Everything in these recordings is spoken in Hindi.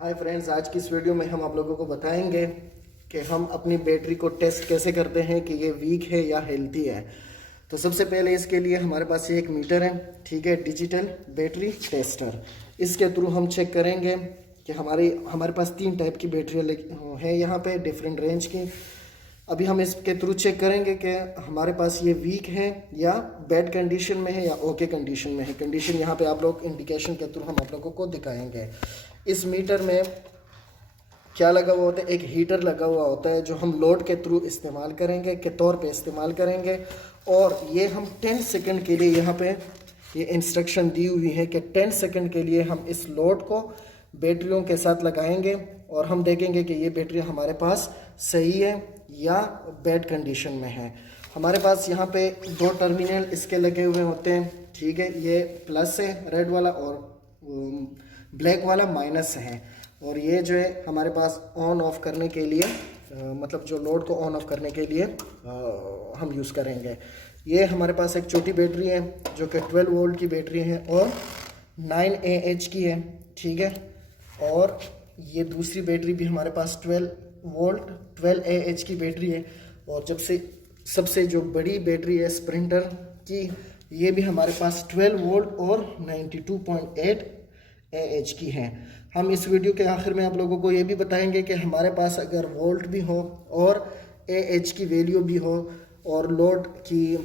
हाय फ्रेंड्स, आज की इस वीडियो में हम आप लोगों को बताएंगे कि हम अपनी बैटरी को टेस्ट कैसे करते हैं कि ये वीक है या हेल्थी है। तो सबसे पहले इसके लिए हमारे पास ये एक मीटर है, ठीक है, डिजिटल बैटरी टेस्टर। इसके थ्रू हम चेक करेंगे कि हमारे पास 3 टाइप की बैटरी है यहाँ पे, डिफरेंट रेंज की। अभी हम इसके थ्रू चेक करेंगे कि हमारे पास ये वीक है या बैड कंडीशन में है या ओके कंडीशन में है। कंडीशन यहाँ पे आप लोग इंडिकेशन के थ्रू हम आप लोगों को दिखाएंगे। इस मीटर में क्या लगा हुआ होता है, एक हीटर लगा हुआ होता है जो हम लोड के थ्रू इस्तेमाल करेंगे के तौर पे इस्तेमाल करेंगे। और ये हम 10 सेकंड के लिए यहाँ पे ये इंस्ट्रक्शन दी हुई है कि 10 सेकंड के लिए हम इस लोड को बैटरियों के साथ लगाएंगे और हम देखेंगे कि ये बैटरी हमारे पास सही है या बैड कंडीशन में है। हमारे पास यहाँ पे 2 टर्मिनल इसके लगे हुए होते हैं, ठीक है। ये प्लस है रेड वाला और ब्लैक वाला माइनस है। और ये जो है हमारे पास ऑन ऑफ करने के लिए मतलब जो लोड को ऑन ऑफ करने के लिए हम यूज़ करेंगे। ये हमारे पास एक छोटी बैटरी है जो कि 12 वोल्ट की बैटरी है और 9 AH की है, ठीक है। और ये दूसरी बैटरी भी हमारे पास 12 वोल्ट 12 AH की बैटरी है। और जब से सबसे जो बड़ी बैटरी है स्प्रिंटर की, ये भी हमारे पास 12 वोल्ट और 92.8 AH की है। हम इस वीडियो के आखिर में आप लोगों को ये भी बताएंगे कि हमारे पास अगर वोल्ट भी हो और AH की वैल्यू भी हो और लोड की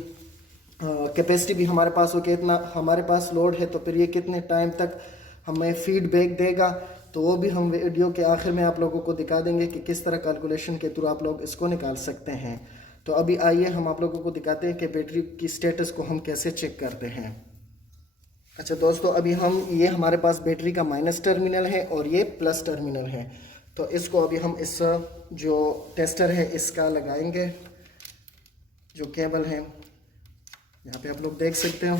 कैपेसिटी भी हमारे पास हो कि इतना हमारे पास लोड है, तो फिर ये कितने टाइम तक हमें फीडबैक देगा, तो वो भी हम वीडियो के आखिर में आप लोगों को दिखा देंगे कि किस तरह कैलकुलेशन के थ्रू आप लोग इसको निकाल सकते हैं। तो अभी आइए हम आप लोगों को दिखाते हैं कि बैटरी की स्टेटस को हम कैसे चेक करते हैं। अच्छा दोस्तों, अभी ये हमारे पास बैटरी का माइनस टर्मिनल है और ये प्लस टर्मिनल है। तो इसको अभी हम इस जो टेस्टर है इसका लगाएंगे, जो केबल है यहाँ पे आप लोग देख सकते हो।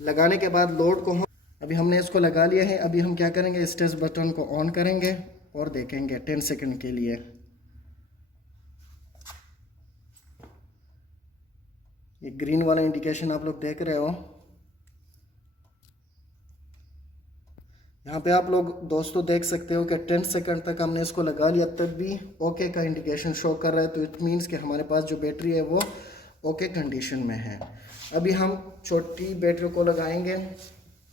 लगाने के बाद लोड को अभी हमने इसको लगा लिया है। अभी हम क्या करेंगे, इस टेस्ट बटन को ऑन करेंगे और देखेंगे 10 सेकंड के लिए। ये ग्रीन वाला इंडिकेशन आप लोग देख रहे हो। यहाँ पे आप लोग दोस्तों देख सकते हो कि 10 सेकंड तक हमने इसको लगा लिया, तब भी ओके का इंडिकेशन शो कर रहा है। तो इट मीन्स कि हमारे पास जो बैटरी है वो ओके कंडीशन में है। अभी हम छोटी बैटरी को लगाएंगे,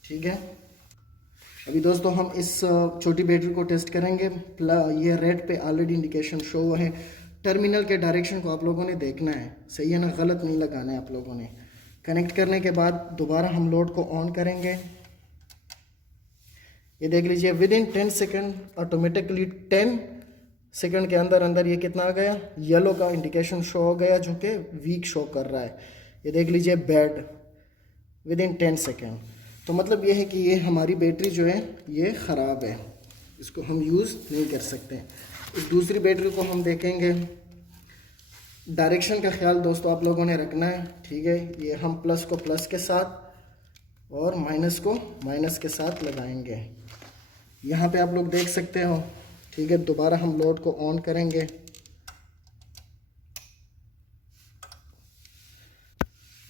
ठीक है। अभी दोस्तों हम इस छोटी बैटरी को टेस्ट करेंगे। ये रेड पे ऑलरेडी इंडिकेशन शो हुआ है। टर्मिनल के डायरेक्शन को आप लोगों ने देखना है, सही है ना, गलत नहीं लगाना है आप लोगों ने। कनेक्ट करने के बाद दोबारा हम लोड को ऑन करेंगे। ये देख लीजिए with in 10 second automatically 10 second के अंदर अंदर ये कितना आ गया, येलो का इंडिकेशन शो हो गया जो कि वीक शो कर रहा है। ये देख लीजिए बैड विद इन 10 सेकेंड। तो मतलब ये है कि ये हमारी बैटरी जो है ये ख़राब है, इसको हम यूज़ नहीं कर सकते। इस दूसरी बैटरी को हम देखेंगे। डायरेक्शन का ख्याल दोस्तों आप लोगों ने रखना है, ठीक है। ये हम प्लस को प्लस के साथ और माइनस को माइनस के साथ लगाएंगे। यहाँ पे आप लोग देख सकते हो, ठीक है। दोबारा हम लोड को ऑन करेंगे।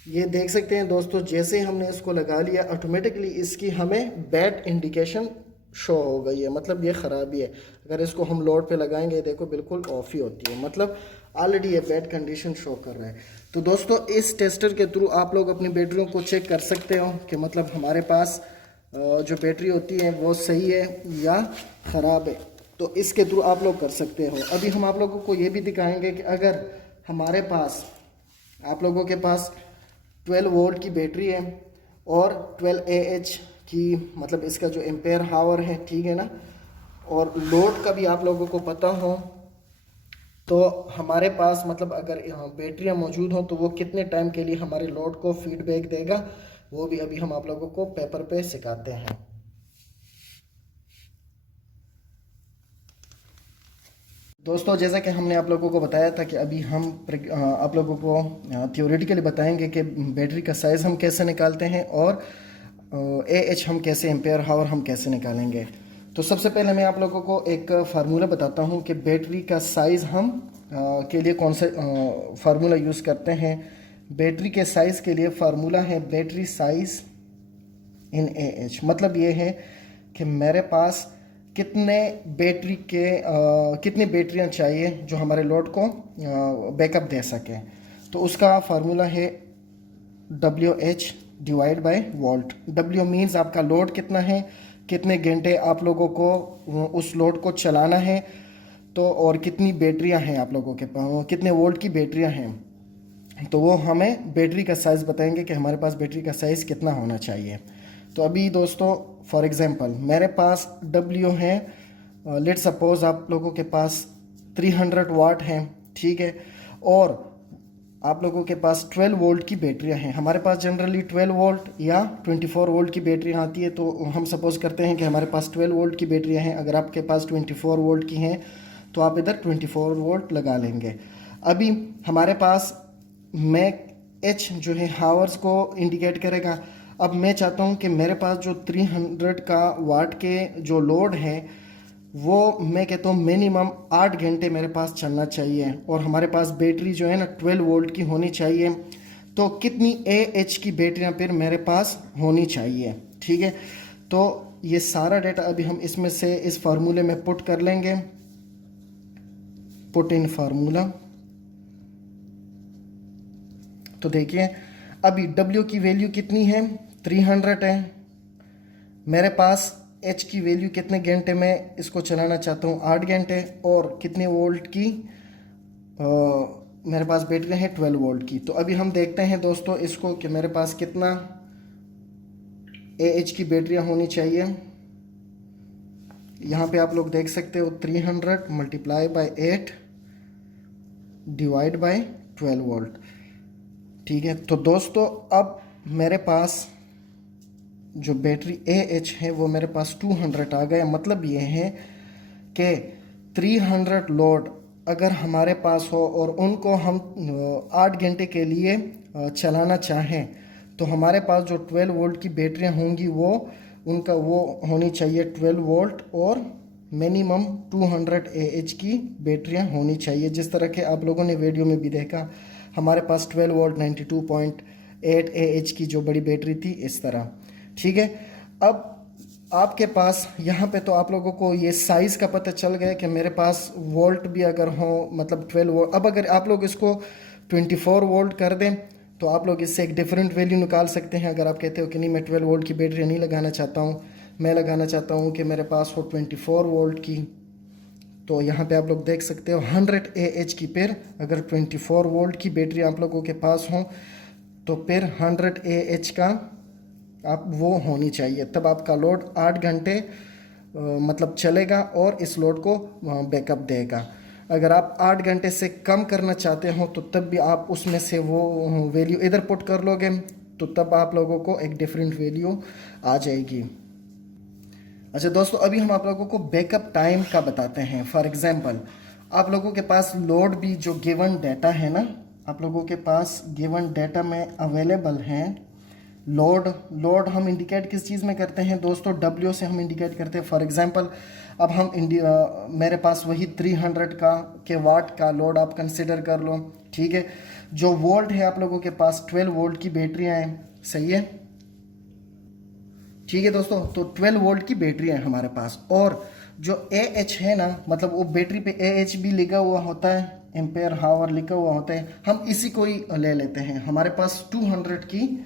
ये देख सकते हैं दोस्तों, जैसे हमने इसको लगा लिया ऑटोमेटिकली इसकी हमें बैड इंडिकेशन शो हो गई है, मतलब ये ख़राबी है। अगर इसको हम लोड पे लगाएंगे, देखो बिल्कुल ऑफ ही होती है, मतलब ऑलरेडी ये बैड कंडीशन शो कर रहा है। तो दोस्तों इस टेस्टर के थ्रू आप लोग अपनी बैटरियों को चेक कर सकते हो कि मतलब हमारे पास जो बैटरी होती है वो सही है या ख़राब है। तो इसके थ्रू आप लोग कर सकते हो। अभी हम आप लोगों को ये भी दिखाएंगे कि अगर हमारे पास आप लोगों के पास 12 वोल्ट की बैटरी है और 12 AH की, मतलब इसका जो एम्पेयर हावर है, ठीक है ना, और लोड का भी आप लोगों को पता हो, तो हमारे पास मतलब अगर बैटरियाँ मौजूद हों तो वो कितने टाइम के लिए हमारे लोड को फीडबैक देगा, वो भी अभी हम आप लोगों को पेपर पे सिखाते हैं। दोस्तों जैसा कि हमने आप लोगों को बताया था कि अभी हम आप लोगों को थियोरेटिकली बताएंगे कि बैटरी का साइज़ हम कैसे निकालते हैं और AH हम कैसे, एम्पेयर हावर हम कैसे निकालेंगे। तो सबसे पहले मैं आप लोगों को एक फार्मूला बताता हूं कि बैटरी का साइज़ हम के लिए कौन से फार्मूला यूज़ करते हैं। बैटरी के साइज़ के लिए फार्मूला है बैटरी साइज़ इन AH। मतलब ये है कि मेरे पास कितनी बैटरियाँ चाहिए जो हमारे लोड को बैकअप दे सके। तो उसका फार्मूला है WH divide by volt. W means आपका लोड कितना है, कितने घंटे आप लोगों को उस लोड को चलाना है, तो और कितनी बैटरियां हैं आप लोगों के पास, कितने वोल्ट की बैटरियां हैं, तो वो हमें बैटरी का साइज़ बताएंगे कि हमारे पास बैटरी का साइज़ कितना होना चाहिए। तो अभी दोस्तों फॉर एग्जांपल मेरे पास W है, लेट सपोज आप लोगों के पास 300 वाट है, ठीक है, और आप लोगों के पास 12 वोल्ट की बैटरियां हैं। हमारे पास जनरली 12 वोल्ट या 24 वोल्ट की बैटरियां आती है, तो हम सपोज करते हैं कि हमारे पास 12 वोल्ट की बैटरियां हैं। अगर आपके पास 24 वोल्ट की हैं तो आप इधर 24 वोल्ट लगा लेंगे। अभी हमारे पास मैक एच जो है हावर्स को इंडिकेट करेगा। अब मैं चाहता हूं कि मेरे पास जो 300 का वाट के जो लोड है वो मैं कहता हूँ मिनिमम 8 घंटे मेरे पास चलना चाहिए, और हमारे पास बैटरी जो है ना 12 वोल्ट की होनी चाहिए। तो कितनी AH की बैटरियाँ फिर मेरे पास होनी चाहिए, ठीक है। तो ये सारा डेटा अभी हम इसमें से इस फार्मूले में पुट कर लेंगे, पुट इन फार्मूला। तो देखिए अभी W की वैल्यू कितनी है, 300 है। मेरे पास H की वैल्यू कितने घंटे में इसको चलाना चाहता हूँ, 8 घंटे, और कितने वोल्ट की मेरे पास बैटरी है 12 वोल्ट की। तो अभी हम देखते हैं दोस्तों इसको कि मेरे पास कितना AH की बैटरियाँ होनी चाहिए। यहाँ पे आप लोग देख सकते हो 300 multiply by 8 divide by 12 volt, ठीक है। तो दोस्तों अब मेरे पास जो बैटरी AH है वो मेरे पास 200 आ गया। मतलब ये है कि 300 लोड अगर हमारे पास हो और उनको हम 8 घंटे के लिए चलाना चाहें, तो हमारे पास जो 12 वोल्ट की बैटरियां होंगी वो उनका वो होनी चाहिए 12 वोल्ट और मिनिमम 200 AH की बैटरियां होनी चाहिए। जिस तरह के आप लोगों ने वीडियो में भी देखा, हमारे पास 12 वोल्ट 92.8 AH की जो बड़ी बैटरी थी, इस तरह, ठीक है। अब आपके पास यहाँ पे तो आप लोगों को ये साइज़ का पता चल गया कि मेरे पास वोल्ट भी अगर हो, मतलब 12 वोल्ट। अब अगर आप लोग इसको 24 वोल्ट कर दें तो आप लोग इससे एक डिफरेंट वैल्यू निकाल सकते हैं। अगर आप कहते हो कि नहीं मैं 12 वोल्ट की बैटरी नहीं लगाना चाहता हूँ, मैं लगाना चाहता हूँ कि मेरे पास हो 24 वोल्ट की, तो यहाँ पे आप लोग देख सकते हो 100 AH की। फिर अगर 24 वोल्ट की बैटरी आप लोगों के पास हो तो फिर 100 AH का आप वो होनी चाहिए, तब आपका लोड 8 घंटे मतलब चलेगा और इस लोड को बैकअप देगा। अगर आप 8 घंटे से कम करना चाहते हो तो तब भी आप उसमें से वो वैल्यू इधर पुट कर लोगे, तो तब आप लोगों को एक डिफरेंट वैल्यू आ जाएगी। अच्छा दोस्तों, अभी हम आप लोगों को बैकअप टाइम का बताते हैं। फॉर एग्जांपल आप लोगों के पास लोड भी जो गिवन डाटा है ना, आप लोगों के पास गिवन डाटा में अवेलेबल हैं लोड हम इंडिकेट किस चीज़ में करते हैं दोस्तों, W से हम इंडिकेट करते हैं। फॉर एग्जांपल अब हम मेरे पास वही 300 का के वाट का लोड आप कंसिडर कर लो, ठीक है। जो वोल्ट है आप लोगों के पास 12 वोल्ट की बैटरियां हैं, सही है, ठीक है दोस्तों। तो 12 वोल्ट की बैटरी है हमारे पास, और जो AH है ना, मतलब वो बैटरी पे AH भी लिखा हुआ होता है, एम्पेयर हावर लिखा हुआ होता है, हम इसी को ही ले लेते हैं। हमारे पास 200 की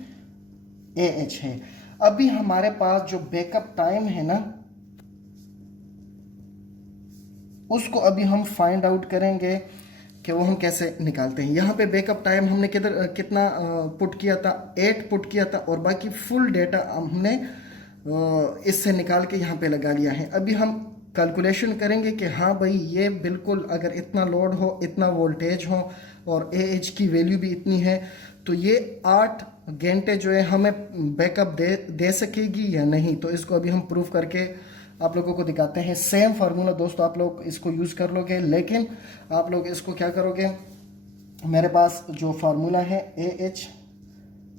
AH है। अभी हमारे पास जो बैकअप टाइम है ना, उसको अभी हम फाइंड आउट करेंगे कि वो हम कैसे निकालते हैं। यहाँ पे बैकअप टाइम हमने कितना पुट किया था, 8 पुट किया था, और बाकी फुल डेटा हमने इससे निकाल के यहाँ पे लगा लिया है। अभी हम कैलकुलेशन करेंगे कि हाँ भाई ये बिल्कुल अगर इतना लोड हो, इतना वोल्टेज हो और AH की वैल्यू भी इतनी है, तो ये 8 घंटे जो है हमें बैकअप दे सकेगी या नहीं। तो इसको अभी हम प्रूफ करके आप लोगों को दिखाते हैं। सेम फार्मूला दोस्तों आप लोग इसको यूज़ कर लोगे, लेकिन आप लोग इसको क्या करोगे, मेरे पास जो फार्मूला है AH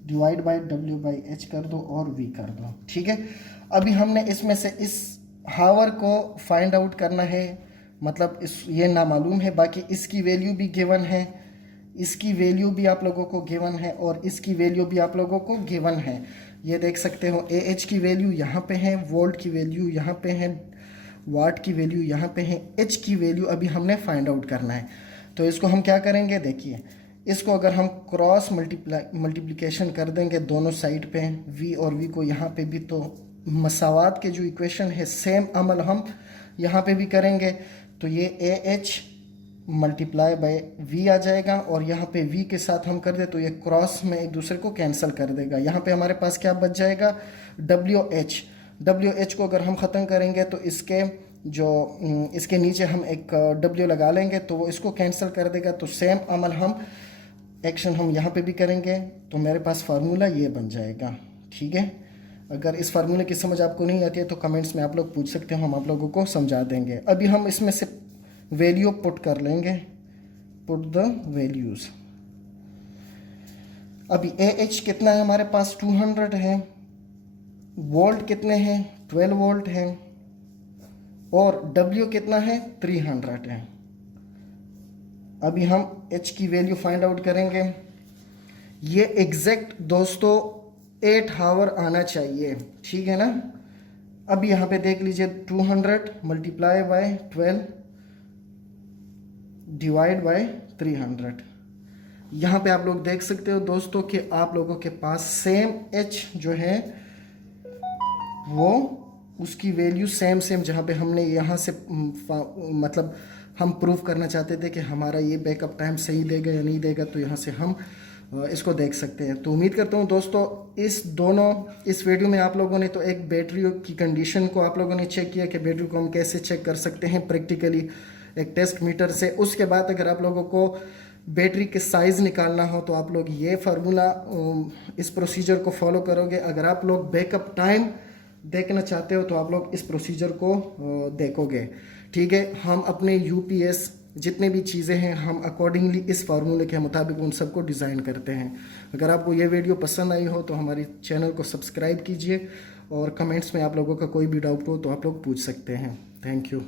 divide by W by H कर दो और V कर दो, ठीक है। अभी हमने इसमें से इस हावर को फाइंड आउट करना है, मतलब ये नामालूम है, बाकी इसकी वैल्यू भी गिवन है, इसकी वैल्यू भी आप लोगों को गिवन है, और इसकी वैल्यू भी आप लोगों को गिवन है। ये देख सकते हो AH की वैल्यू यहाँ पे है, वोल्ट की वैल्यू यहाँ पे है, वाट की वैल्यू यहाँ पे है, एच की वैल्यू अभी हमने फाइंड आउट करना है। तो इसको हम क्या करेंगे, देखिए इसको अगर हम क्रॉस मल्टीप्लिकेशन कर देंगे दोनों साइड पे, v और v को यहाँ पे भी, तो मसावात के जो इक्वेशन है सेम अमल हम यहाँ पे भी करेंगे। तो ये A H multiply by v आ जाएगा, और यहाँ पे v के साथ हम कर दे तो ये क्रॉस में एक दूसरे को कैंसिल कर देगा। यहाँ पे हमारे पास क्या बच जाएगा, WH को अगर हम ख़त्म करेंगे तो इसके नीचे हम एक W लगा लेंगे तो वो इसको कैंसिल कर देगा। तो सेम अमल एक्शन हम यहाँ पे भी करेंगे। तो मेरे पास फार्मूला ये बन जाएगा, ठीक है। अगर इस फार्मूले की समझ आपको नहीं आती है तो कमेंट्स में आप लोग पूछ सकते हो, हम आप लोगों को समझा देंगे। अभी हम इसमें से वैल्यू पुट कर लेंगे, पुट द वैल्यूज। अभी AH कितना है हमारे पास, 200 है। वोल्ट कितने हैं, 12 वोल्ट है। और W कितना है, 300 है। अभी हम H की वैल्यू फाइंड आउट करेंगे। ये एग्जैक्ट दोस्तों 8 आवर आना चाहिए, ठीक है ना। अब यहाँ पे देख लीजिए 200 मल्टीप्लाई बाय 12 डिवाइड बाय 300। यहाँ पे आप लोग देख सकते हो दोस्तों कि आप लोगों के पास सेम H जो है वो उसकी वैल्यू सेम जहाँ पे हमने यहाँ से मतलब हम प्रूव करना चाहते थे कि हमारा ये बैकअप टाइम सही देगा या नहीं देगा, तो यहाँ से हम इसको देख सकते हैं। तो उम्मीद करता हूँ दोस्तों इस वीडियो में आप लोगों ने तो एक बैटरी की कंडीशन को आप लोगों ने चेक किया कि बैटरी को हम कैसे चेक कर सकते हैं प्रैक्टिकली एक टेस्ट मीटर से। उसके बाद अगर आप लोगों को बैटरी के साइज़ निकालना हो तो आप लोग ये फार्मूला इस प्रोसीजर को फॉलो करोगे। अगर आप लोग बैकअप टाइम देखना चाहते हो तो आप लोग इस प्रोसीजर को देखोगे, ठीक है। हम अपने UPS जितने भी चीज़ें हैं हम अकॉर्डिंगली इस फार्मूले के मुताबिक उन सबको डिज़ाइन करते हैं। अगर आपको ये वीडियो पसंद आई हो तो हमारी चैनल को सब्सक्राइब कीजिए, और कमेंट्स में आप लोगों का कोई भी डाउट हो तो आप लोग पूछ सकते हैं। Thank you.